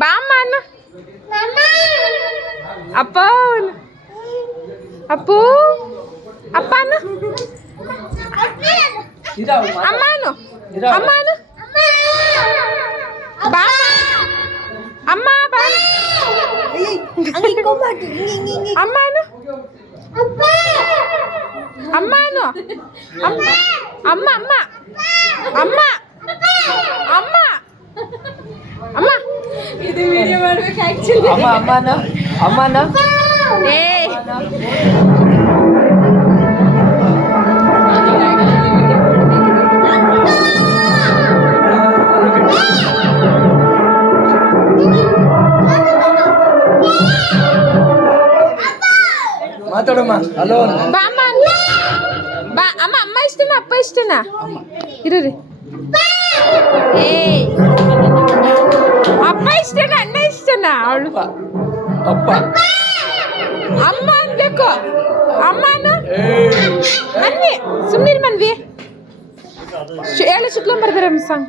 ಬಾಮ್ಮ ಅನ್ನು ಅಪ್ಪ ಅಪ್ಪು ಅಪ್ಪ ಅನ್ನು ಅಮ್ಮ ಅನ್ನು ಅಮ್ಮ ಅನ್ನು ಬಾ ಅಮ್ಮ ಬಾ ಅಮ್ಮ ಅನ್ನು ಅಮ್ಮ ಅನ್ನು ಅಮ್ಮ ಅಮ್ಮ ಅಮ್ಮ ಅಮ್ಮ ಅಮ್ಮ ಅಮ್ಮ ಇದು ವಿಡಿಯೋ ಮಾಡ್ಬೇಕು ಆಕ್ಚುಲಿ ಅಮ್ಮ ಅಮ್ಮನ ಅಮ್ಮನ ಏ ಮಾತಾಡಮ್ಮ ಹಲೋ ಬಾ ಅಮ್ಮ ಬಾ ಅಮ್ಮ ಅಮ್ಮ ಇಷ್ಟನಾ ಅಪ್ಪ ಇಷ್ಟನಾ ಇರ್ರಿ ಏ ಅಪ್ಪ ಇಷ್ಟನಾ ಅಣ್ಣ ಇಷ್ಟನಾ ಅವಳು ಅಪ್ಪ ಅಮ್ಮ ಅನ್ಬೇಕು ಅಮ್ಮನ ಮನ್ವಿ ಸುಮ್ಮನಿರಿ ಮನ್ವಿ ಹೇಳಿ ಶುಕ್ಲಂ ಬರ್ತಾರೆ ಸಾಂಗ್